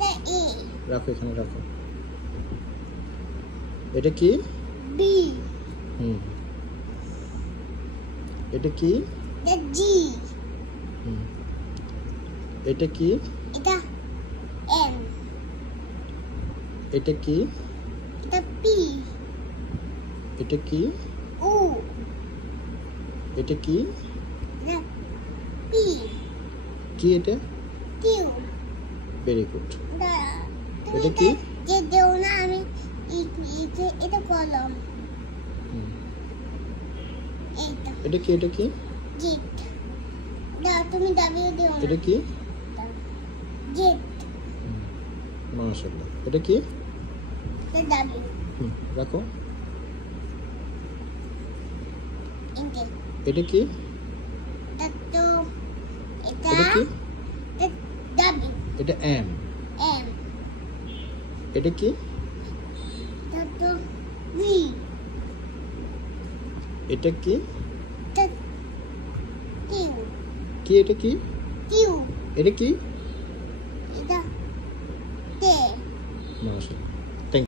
এটা এ রাখো এখানে রাখো এটা কি বি এটা কি এটা জি এটা কি এটা এম এটা কি এটা পি এটা কি ও এটা কি এটা পি কি এটা কিউ ভেরি গুড তুমি এটা কি যে দেও না আমি এটা কলম এইটা এটা কি এটা কি জেট দাও তুমি ডাব্লিউ দেও না এটা কি জেট মাশাআল্লাহ এটা কি এটা ডাব্লিউ রাখো ইন্টে এটা কি এটা তো এটা এটা কি ডাব্লিউ এটা এম এম এটা কি এটা তো ভি এটা কি এটা কিউ কি এটা কি কিউ এটা কি এটা তে মাশাআল্লাহ